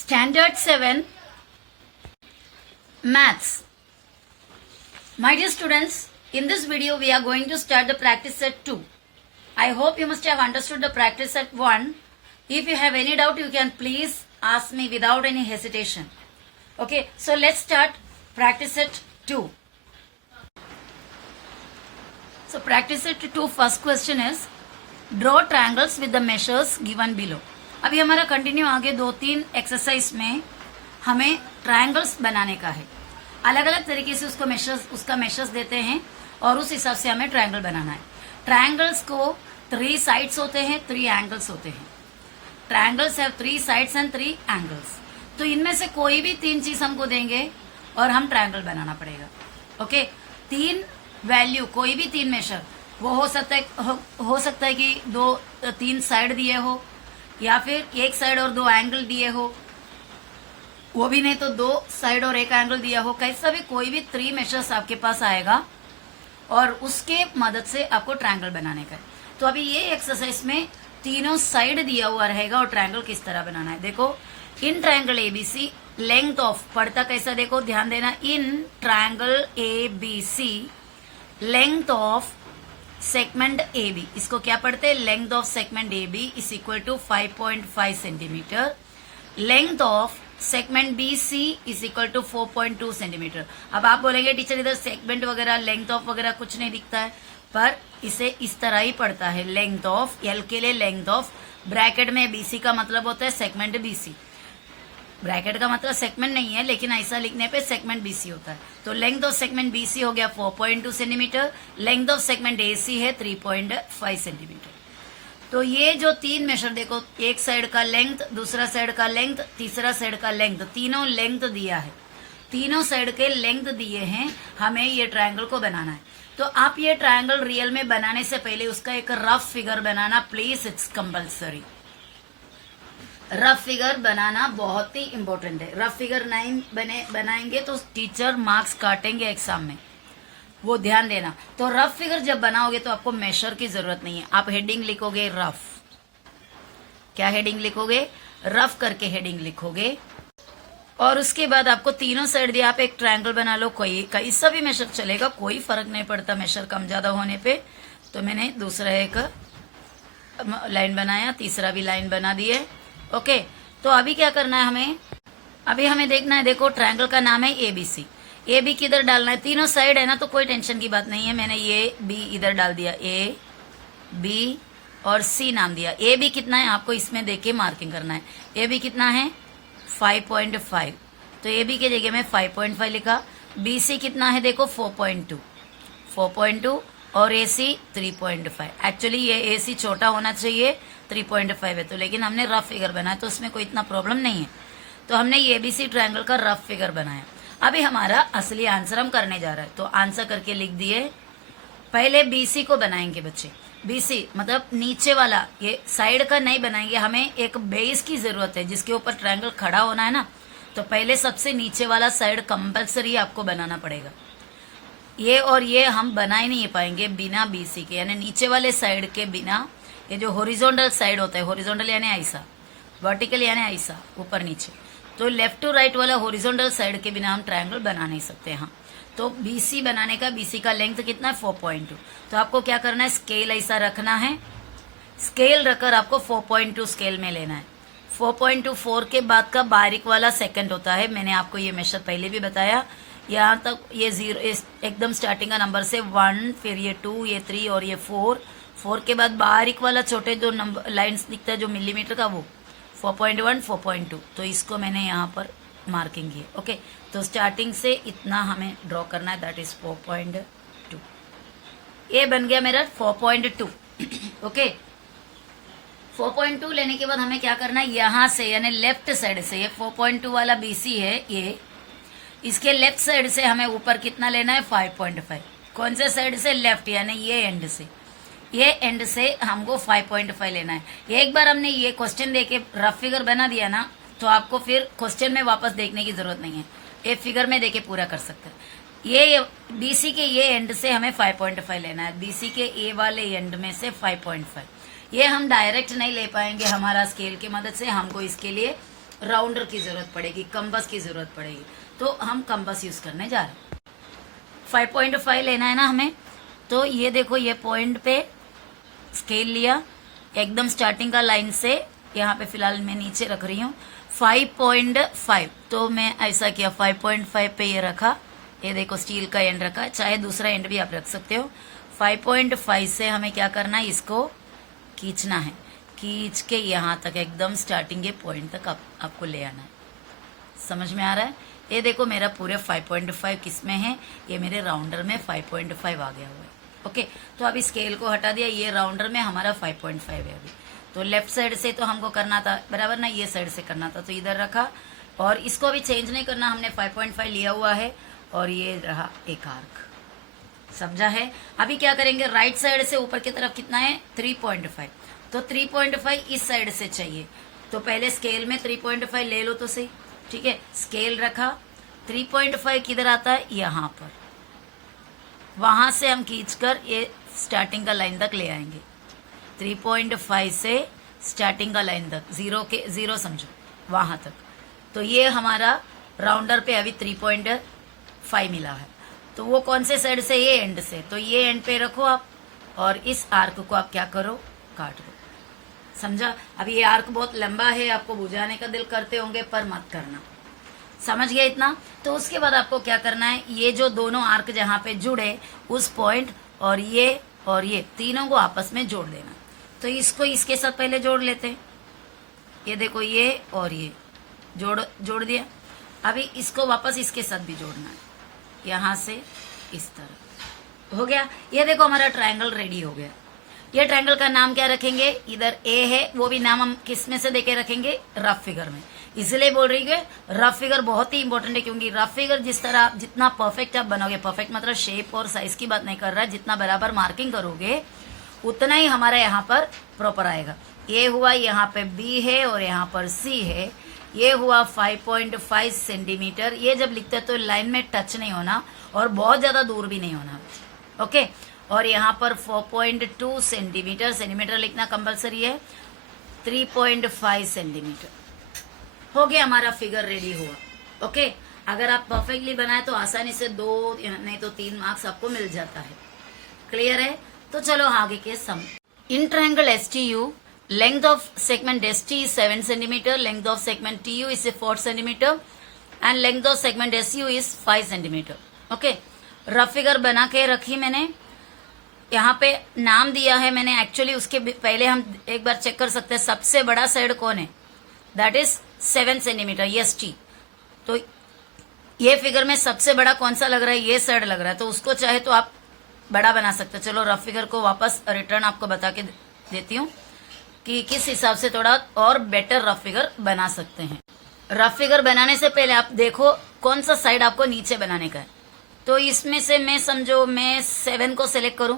Standard 7 Maths. My dear students, in this video we are going to start the practice set 2. I hope you must have understood the practice set 1. If you have any doubt, you can please ask me without any hesitation. Okay, so let's start practice set 2. So practice set 2 first question is draw triangles with the measures given below. अभी हमारा continue आगे 2-3 exercise में हमें triangles बनाने का है. अलग अलग तरीके से उसका मेशर्स देते हैं और उस हिसाब से हमें ट्रायंगल बनाना है. ट्रायंगल्स को 3 साइड्स होते हैं, 3 एंगल्स होते हैं. Triangles have 3 sides and 3 angles. तो इनमें से कोई भी 3 चीज हमको देंगे और हम ट्रायंगल बनाना पड़ेगा. ओके, 3 वैल्यू, कोई भी 3 मेशर, वो हो सकता है कि 3 साइड दिए हो या फिर 1 साइड और 2 एंगल दिए हो, वो भी नहीं तो 2 साइड और 1 एंगल दिया हो. कैसा भी कोई भी 3 मेशर्स आपके पास आएगा और उसके मदद से आपको ट्रायंगल बनाने का है. तो अभी ये एक्सरसाइज में तीनों साइड दिया हुआ रहेगा और ट्रायंगल किस तरह बनाना है. देखो, in triangle ABC length of पढ़ता कैसा, देखो ध्यान देना. In triangle ABC length of segment A B, इसको क्या पढ़ते हैं, length of segment A B is equal to 5.5 centimetre. Length of segment B C is equal to 4.2 centimetre. अब आप बोलेंगे टीचर इधर सेगमेंट वगैरह लेंथ ऑफ वगैरह कुछ नहीं दिखता है, पर इसे इस तरह ही पढ़ता है. लेंथ ऑफ, एल के लिए लेंथ ऑफ, ब्रैकेट में बीसी का मतलब होता है सेगमेंट बीसी. ब्रैकेट का मतलब सेगमेंट नहीं है, लेकिन ऐसा लिखने पे सेगमेंट बीसी होता है. तो लेंथ ऑफ सेगमेंट बीसी हो गया 4.2 centimetre. Length of segment AC है 3.5 सेंटीमीटर. तो ये जो 3 मेशर देखो, एक साइड का लेंथ, दूसरा साइड का लेंथ, तीसरा साइड का लेंथ, तीनों लेंथ दिया है. तीनों साइड के लेंथ दिए हैं, हमें ये ट्रायंगल को बनाना है. तो आप ये ट्रायंगल रियल में बनाने से पहले उसका एक रफ फिगर बनाना please, it's compulsory. Rough figure बनाना बहुत ही इंपॉर्टेंट है. रफ फिगर नहीं बनाएंगे तो टीचर मार्क्स काटेंगे एग्जाम में, वो ध्यान देना. तो रफ फिगर जब बनाओगे तो आपको मेशर की जरूरत नहीं है. आप हेडिंग लिखोगे रफ. क्या हेडिंग लिखोगे, रफ करके हेडिंग लिखोगे. और उसके बाद आपको तीनों साइड दिया, आप एक ट्रायंगल बना लो. कई सा भी मेशर चलेगा, कोई फर्क नहीं पड़ता मेशर कम ज्यादा होने पे. तो मैंने दूसरा एक लाइन बनाया, तीसरा भी लाइन बना दिए. ओके, तो अभी क्या करना है हमें, अभी हमें देखना है. देखो, ट्रायंगल का नाम है एबीसी. ए बी किधर डालना है, तीनों साइड है ना, तो कोई टेंशन की बात नहीं है. मैंने ये बी इधर डाल दिया, ए बी और सी नाम दिया. ए बी कितना है आपको इसमें देख के मार्किंग करना है. ए बी कितना है 5.5, तो ए बी की जगह में 5.5 लिखा. बी सी कितना है देखो 4.2 और ए सी 3.5. एक्चुअली ये ए सी छोटा होना चाहिए, 3.5 है तो, लेकिन हमने रफ फिगर बनाया तो उसमें कोई इतना प्रॉब्लम नहीं है. तो हमने ये एबीसी ट्रायंगल का रफ फिगर बनाया. अभी हमारा असली आंसर हम करने जा रहे हैं, तो आंसर करके लिख दिए. पहले बीसी को बनाएंगे बच्चे. बीसी मतलब नीचे वाला, ये साइड का नहीं बनाएंगे. हमें एक बेस की जरूरत है जिसके ऊपर ट्रायंगल खड़ा होना है ना. तो पहले सबसे नीचे वाला साइड कंपल्सरी आपको बनाना पड़ेगा. ये और ये हम बना ही नहीं पाएंगे बिना बीसी के, यानी नीचे वाले साइड के बिना. ये जो हॉरिजॉन्टल साइड होता है, हॉरिजॉन्टल यानी ऐसा, वर्टिकल यानी ऐसा ऊपर नीचे, तो लेफ्ट टू राइट वाला हॉरिजॉन्टल साइड के बिना हम ट्रायंगल बना नहीं सकते. हाँ, तो बीसी बनाने का, बीसी का लेंथ कितना है 4.2. तो आपको क्या करना है, स्केल ऐसा रखना है. स्केल रखकर आपको 4.2 स्केल में लेना है. 4.2 4 के बाद का बारीक वाला सेकंड होता है. मैंने आपको ये मेशर पहले भी बताया. यहाँ तक ये 0 एकदम स्टार्टिंग का नंबर से 1, फिर ये 2, ये 3 और ये 4 के बाद बारीक वाला छोटे जो नंबर लाइन्स दिखता है जो मिलीमीटर का, वो 4.1 4.2. तो इसको मैंने यहाँ पर मार्किंग की. ओके, तो स्टार्टिंग से इतना हमें ड्रॉ करना है, दैट इज 4.2. ये बन गया मेरा 4.2. ओके, 4.2 लेने के बाद हमें क्या करना है, यहाँ से यानी लेफ्ट साइड से, ये 4.2 वाला बीसी है, ये इसके लेफ्ट साइड से हमें ऊपर कितना लेना है 5.5. कौन से साइड से, लेफ्ट, यानी ये एंड से, ये एंड से हमको 5.5 लेना है. एक बार हमने ये क्वेश्चन देके रफ फिगर बना दिया ना, तो आपको फिर क्वेश्चन में वापस देखने की जरूरत नहीं है, एक फिगर में देके पूरा कर सकते हैं. ये बीसी के ये एंड से हमें 5.5 लेना है, बीसी के ए वाले एंड में से 5.5. ये हम डायरेक्ट नहीं ले पाएंगे हमारा स्केल की मदद से. हमको इसके लिए राउंडर की जरूरत पड़ेगी, कंबस की जरूरत पड़ेगी, तो हम कंबस यूज करने जा रहे हैं। 5.5 लेना है ना हमें, तो ये देखो ये पॉइंट पे स्केल लिया, एकदम स्टार्टिंग का लाइन से यहाँ पे फिलहाल मैं नीचे रख रही हूँ 5.5, तो मैं ऐसा किया 5.5 पे ये रखा, ये देखो स्टील का एंड रखा, चाहे दूसरा एंड भी आप रख सकते हो। 5.5 से हमें क्या करना है, इसको खींचना है, खींच के यहाँ तक एकदम स्टार्टिंग के पॉइंट तक आपको ले आना है। समझ में आ रहा है? ये देखो मेरा पूरे 5.5 किस में है, ये मेरे राउंडर में 5.5 आ गया हुआ है। ओके, तो अभी स्केल को हटा दिया, ये राउंडर में हमारा 5.5 है अभी। तो लेफ्ट साइड से तो हमको करना था बराबर ना, ये साइड से करना था, तो इधर रखा, और इसको अभी चेंज नहीं करना, हमने 5.5 लिया हुआ है, और ये रहा एक आर्क। समझा है? अभी क्या करेंगे, राइट साइड से ऊपर की तरफ कितना है 3.5, तो 3.5 इस साइड से चाहिए, तो पहले स्केल में 3.5 ले लो तो सही। ठीक है, स्केल रखा, 3.5 किधर आता है, यहाँ पर, वहां से हम खींचकर ये स्टार्टिंग का लाइन तक ले आएंगे। 3.5 से स्टार्टिंग का लाइन तक, जीरो समझो, वहां तक। तो ये हमारा राउंडर पे अभी 3.5 मिला है, तो वो कौन से साइड से, ये एंड से, तो ये एंड पे रखो आप, और इस आर्क को आप क्या करो, काट दो। समझा? अभी ये आर्क बहुत लंबा है, आपको बुझाने का दिल करते होंगे पर मत करना। समझ गया इतना? तो उसके बाद आपको क्या करना है, ये जो दोनों आर्क जहां पे जुड़े उस पॉइंट और ये तीनों को आपस में जोड़ देना। तो इसको इसके साथ पहले जोड़ लेते हैं, ये देखो ये और ये जोड़ दिया। अभी इसको वापस इसके साथ भी जोड़ना है, यहां से इस तरह हो गया। ये देखो हमारा ट्रायंगल रेडी हो गया। ये ट्रायंगल का नाम क्या रखेंगे, इधर ए है, वो भी नाम हम किस में से देके रखेंगे, रफ फिगर में। इसलिए बोल रही है रफ फिगर बहुत ही इंपॉर्टेंट है, क्योंकि रफ फिगर जिस तरह जितना परफेक्ट आप बनाओगे, परफेक्ट मतलब शेप और साइज की बात नहीं कर रहा है, जितना बराबर मार्किंग करोगे उतना ही हमारा यहाँ पर प्रॉपर आएगा। ये हुआ यहाँ पे बी है और यहाँ पर सी है, ये हुआ 5.5 सेंटीमीटर। ये जब लिखते हैं तो लाइन में टच नहीं होना और बहुत ज्यादा दूर भी नहीं होना। ओके, और यहाँ पर 4.2 सेंटीमीटर लिखना कंपलसरी है, 3.5 सेंटीमीटर। हो गया, हमारा फिगर रेडी हुआ। ओके, अगर आप परफेक्टली बनाए तो आसानी से 2 नहीं तो 3 मार्क्स आपको मिल जाता है। क्लियर है? तो चलो आगे के sum. In triangle STU, length of segment ST is 7 centimeter, length of segment TU is 4 centimeter, and length of segment SU is 5 centimeter. Okay, rough figure बना के रखी मैंने, यहाँ पे नाम दिया है मैंने। एक्चुअली उसके पहले हम एक बार चेक कर सकते हैं, सबसे बड़ा साइड कौन है, दैट इज 7 सेंटीमीटर ST। तो ये फिगर में सबसे बड़ा कौन सा लग रहा है, ये साइड लग रहा है, तो उसको चाहे तो आप बड़ा बना सकते हो। चलो रफ फिगर को वापस रिटर्न आपको बता के देती हूँ कि किस हिसाब से थोड़ा और बेटर रफ फिगर बना सकते हैं। रफ फिगर बनाने से पहले आप देखो कौन सा साइड आपको नीचे बनाने का है। तो इसमें से मैं समझो मैं 7 को सिलेक्ट करूं,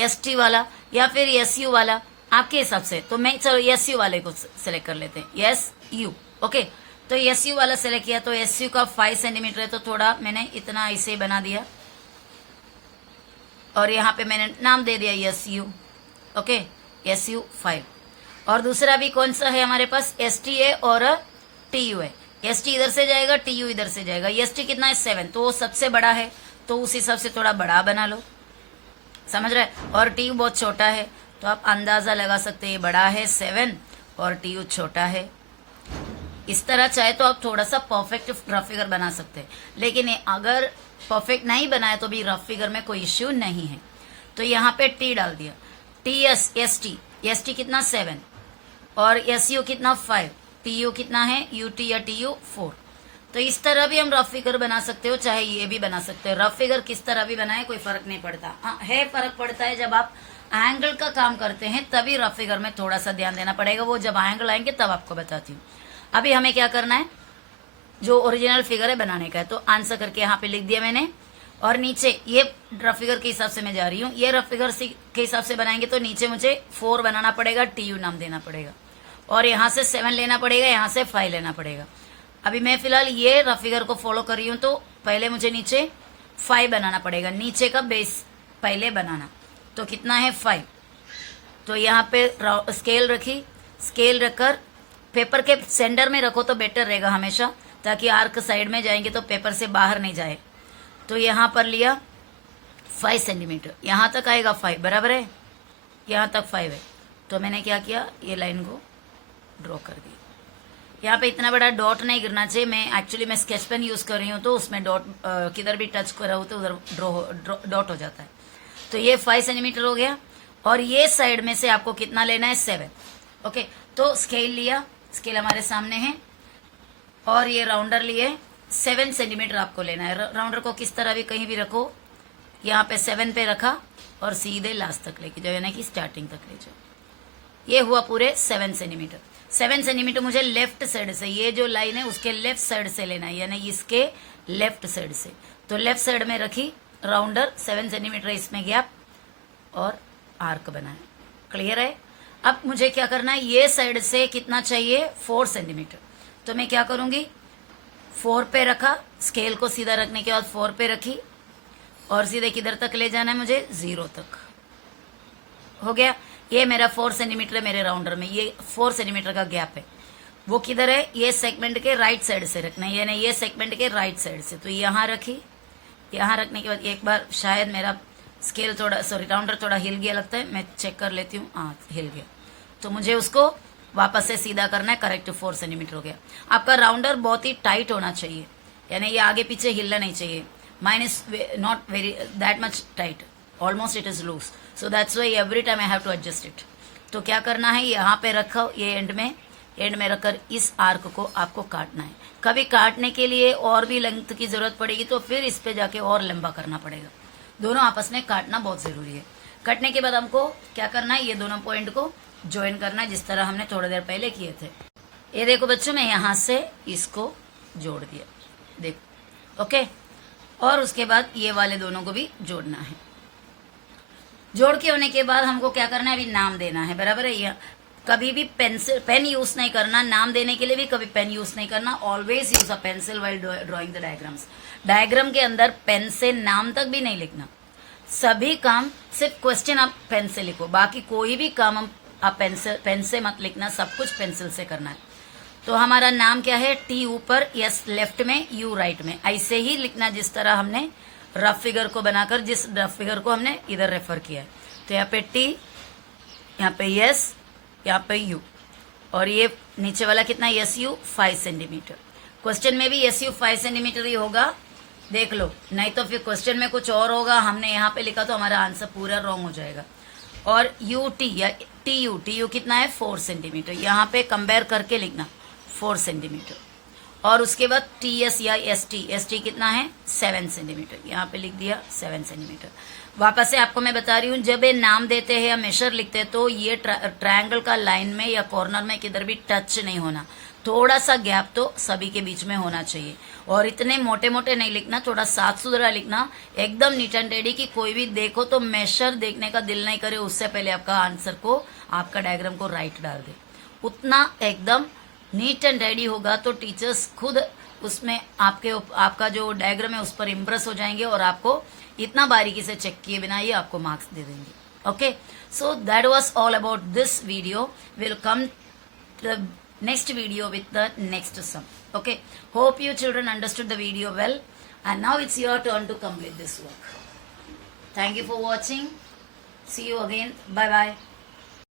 ST वाला या फिर SU वाला, आपके हिसाब से। तो मैं चलो SU वाले को सिलेक्ट कर लेते हैं, SU। ओके, तो SU वाला सिलेक्ट किया, तो SU का 5 सेंटीमीटर है, तो थोड़ा मैंने इतना ऐसे बना दिया और यहाँ पे मैंने नाम दे दिया SU। Okay, SU 5। और दूसरा भी कौन सा है हमारे पास, ST है और TU है। ST इधर से जाएगा, TU इधर से जाएगा। ST कितना है 7, तो वो सबसे बड़ा है, तो उस हिसाब से थोड़ा बड़ा बना लो। समझ रहे? और TU बहुत छोटा है, तो आप अंदाजा लगा सकते हैं ये बड़ा है 7 और TU छोटा है। इस तरह चाहे तो आप थोड़ा सा परफेक्ट रफ फिगर बना सकते हैं, लेकिन अगर परफेक्ट नहीं बनाए तो भी रफ फिगर में कोई इश्यू नहीं है। तो यहाँ पे T डाल दिया, ST कितना 7 और SU कितना 5, TU कितना है UT या TU 4। तो इस तरह भी हम रफ फिगर बना सकते हो, चाहे ये भी बना सकते हो। रफ फिगर किस तरह भी बनाए कोई फर्क नहीं पड़ता। है फर्क पड़ता है जब आप एंगल का काम करते हैं, तभी रफ फिगर में थोड़ा सा ध्यान देना पड़ेगा। वो जब एंगल आएंगे तब आपको बताती हूँ। अभी हमें क्या करना है, जो ओरिजिनल फिगर है बनाने का है, तो आंसर करके यहाँ पे लिख दिया मैंने। और नीचे ये रफ फिगर के हिसाब से मैं जा रही हूँ, ये रफ फिगर के हिसाब से बनाएंगे तो नीचे मुझे 4 बनाना पड़ेगा, TU नाम देना पड़ेगा, और यहाँ से 7 लेना पड़ेगा, यहाँ से 5 लेना पड़ेगा। अभी मैं फिलहाल ये रफ फिगर को फॉलो कर रही हूँ, तो पहले मुझे नीचे 5 बनाना पड़ेगा, नीचे का बेस पहले बनाना। तो कितना है 5, तो यहाँ पे स्केल रखी, स्केल रखकर पेपर के सेंटर में रखो तो बेटर रहेगा हमेशा, ताकि आर्क साइड में जाएंगे तो पेपर से बाहर नहीं जाए। तो यहाँ पर लिया 5 सेंटीमीटर, यहाँ तक आएगा 5, बराबर है, यहाँ तक 5 है। तो मैंने क्या किया, ये लाइन को ड्रॉ कर दी। यहाँ पे इतना बड़ा डॉट नहीं गिरना चाहिए। मैं स्केच पेन यूज कर रही हूँ तो उसमें डॉट किधर भी टच कर रहा हूँ तो उधर डॉट हो जाता है। तो ये 5 सेंटीमीटर हो गया। और ये साइड में से आपको कितना लेना है, 7। ओके, तो स्केल लिया, स्केल हमारे सामने है, और ये राउंडर लिए 7 सेंटीमीटर आपको लेना है। राउंडर को किस तरह भी कहीं भी रखो, यहाँ पे 7 पे रखा और सीधे लास्ट तक लेके जाओ, यानी कि स्टार्टिंग तक ले जाओ। ये हुआ पूरे 7 सेंटीमीटर। 7 सेंटीमीटर मुझे लेफ्ट साइड से, ये जो लाइन है उसके लेफ्ट साइड से लेना है, यानी इसके लेफ्ट साइड से। तो लेफ्ट साइड में रखी राउंडर, 7 सेंटीमीटर इसमें गैप, और आर्क बनाया। क्लियर है? अब मुझे क्या करना है, ये साइड से कितना चाहिए, 4 सेंटीमीटर। तो मैं क्या करूंगी, 4 पे रखा, स्केल को सीधा रखने के बाद 4 पे रखी, और सीधे किधर तक ले जाना है मुझे, 0 तक। हो गया। ये मेरा 4 सेंटीमीटर है मेरे राउंडर में, ये 4 सेंटीमीटर का गैप है। वो किधर है, ये सेगमेंट के राइट साइड से रखना है, यानी ये सेगमेंट के राइट साइड से। तो यहाँ रखी, यहाँ रखने के बाद एक बार शायद मेरा स्केल थोड़ा, राउंडर थोड़ा हिल गया लगता है, मैं चेक कर लेती हूँ। हाँ, हिल गया। तो मुझे उसको वापस से सीधा करना है, करेक्ट 4 सेंटीमीटर हो गया। आपका राउंडर बहुत ही टाइट होना चाहिए, यानी ये आगे पीछे हिलना नहीं चाहिए। Mine is not very that much tight, almost it is loose, so that's why every time I have to adjust it. तो क्या करना है, यहाँ पे रखो, ये एंड में रखकर इस आर्क को आपको काटना है। कभी काटने के लिए और भी लेंथ की जरूरत पड़ेगी तो फिर इस पे जाके और लंबा करना पड़ेगा। दोनों आपस में काटना बहुत जरूरी है। कटने के बाद हमको क्या करना है, ये दोनों पॉइंट को ज्वाइन करना है, जिस तरह हमने थोड़ी देर पहले किए थे। ये देखो बच्चों, मैं यहाँ से इसको जोड़ दिया, देखो। ओके, और उसके बाद ये वाले दोनों को भी जोड़ना है। जोड़ के होने के बाद हमको क्या करना है, अभी नाम देना है, बराबर है। ये कभी भी पेन यूज नहीं करना, नाम देने के लिए भी कभी पेन यूज नहीं करना। Always use a pencil while drawing the diagrams. Diagram के अंदर पेन से नाम तक भी नहीं लिखना। सभी काम, सिर्फ क्वेश्चन आप पेन से लिखो, बाकी कोई भी काम आप पेन से मत लिखना, सब कुछ पेंसिल से करना है। तो हमारा नाम क्या है, टी ऊपर, यस लेफ्ट में, यू राइट में, ऐसे ही लिखना जिस तरह हमने रफ फिगर को बनाकर, जिस रफ फिगर को हमने इधर रेफर किया है। तो यहाँ पे टी, यहाँ पे यस, यहाँ पे यू, और ये नीचे वाला कितना, यस यू 5 सेंटीमीटर। क्वेश्चन में भी यस यू 5 सेंटीमीटर ही होगा, देख लो, नहीं तो फिर क्वेश्चन में कुछ और होगा, हमने यहाँ पे लिखा तो हमारा आंसर पूरा रॉन्ग हो जाएगा। और यू टी या टी यू कितना है, 4 सेंटीमीटर। यहाँ पे कंपेयर करके लिखना 4 सेंटीमीटर। और उसके बाद टी एस या एस टी कितना है, 7 सेंटीमीटर। यहाँ पे लिख दिया 7 सेंटीमीटर। वापस से आपको मैं बता रही हूँ, जब ये नाम देते हैं या मेजर लिखते हैं तो ये ट्रायंगल का लाइन में या कॉर्नर में किधर भी टच नहीं होना, थोड़ा सा गैप तो सभी के बीच में होना चाहिए। और इतने मोटे मोटे नहीं लिखना, थोड़ा साफ सुथरा लिखना, एकदम नीट एंड रेडी, कि कोई भी देखो तो मेजर देखने का दिल नहीं करे, उससे पहले आपका आंसर को, आपका डायग्राम को राइट डाल दे। उतना एकदम नीट एंड रेडी होगा तो टीचर्स खुद उसमें आपका जो डायग्राम है उस पर इम्प्रेस हो जाएंगे, और आपको इतना बारीकी से चेक किए बिना ये आपको मार्क्स दे देंगे। Okay, so that was all about this video. Will come next video with the next sum. Okay, hope you children understood the video well, and now it's your turn to complete this work. Thank you for watching. See you again. Bye bye.